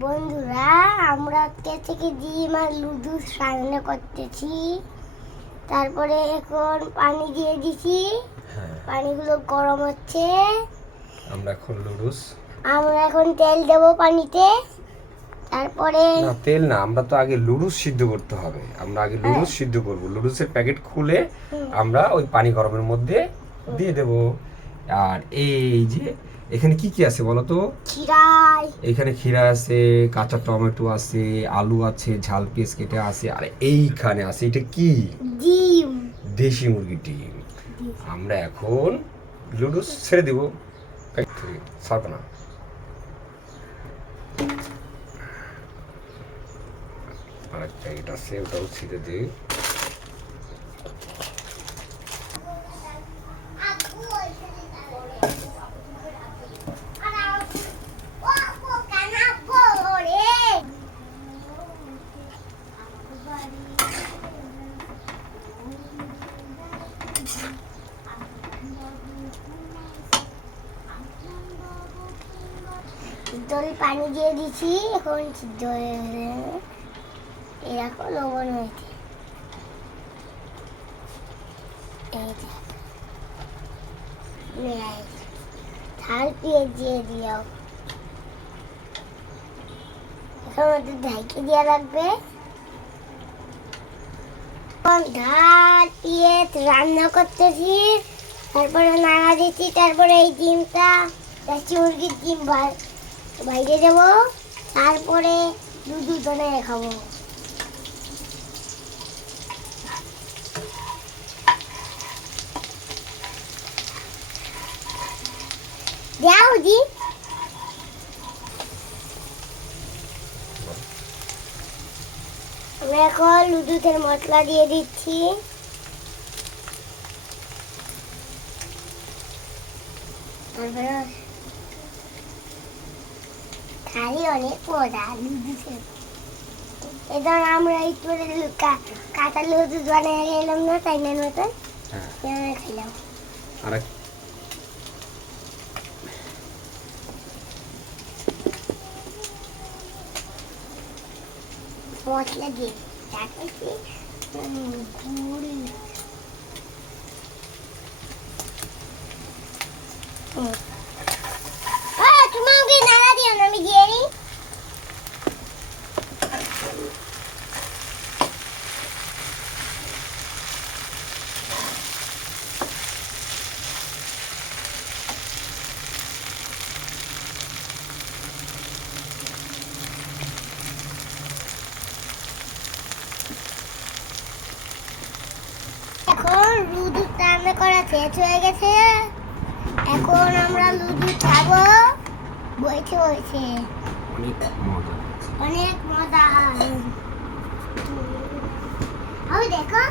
বন্ধুরা আমরা আজকে থেকে ডিম আর লুডু রান্না করতেছি। তারপরে এখন পানি দিয়ে দিছি। হ্যাঁ। পানিগুলো গরম হচ্ছে। আমরা এখন লুডুস আমরা এখন তেল দেব পানিতে। তারপরে না তেল না আমরা তো আগে লুডুস সিদ্ধ করতে হবে। আমরা আগে লুডুস সিদ্ধ করব। লুডুসের প্যাকেট খুলে আমরা ওই পানি গরমের মধ্যে দিয়ে দেব। আর এই যে এখানে কি কি আছে বলো তো খিরাই। এখানে ক্ষীরা আছে কাঁচা টমেটো আছে আলু আছে ঝাল পেঁয়াজ কেটে আছে আর এইখানে আছে এটা কি? ডিম। দেশি মুরগি ডিম। আমরা এখন লুডুস ছেড়ে দিব। সারবে না। একটা এটা আছে ওটাও ছিঁড়ে দিই দই পানি দিয়ে দিছি, এখন সিদ্ধ হয়ে এরকম লবণ হয়েছে। ঝাল দিয়ে দিও। এখন ওদের দেওয়া লাগবে। ঝাল পেঁয়াজ রান্না করতেছি, তারপরে নাড়া দিচ্ছি, তারপরে এই ডিমটা মুরগির ডিম ভা- বাইরে যাব, তারপরে দুধ ধরে খাব। দাও দি। আমরা এখন লুডুতের মশলা দিয়ে দিচ্ছি। তারপরে খালি অনেক মজা লুডুতে এবার আমরা একটু কাঁচা লুডু বানিয়ে এলাম না তাই না মতন হ্যাঁ। খেলাম আর। মশলা দিয়ে তারপরে গুড় হুম। আহ, তুমি আমাকে নাড়া দিও না আমি দিয়ে নিই এখন লুডু রান্না করা শেষ হয়ে গেছে। এখন আমরা লুডু খাব। বইছে বইছে। অনেক মজা। অনেক মজা হবে দেখো।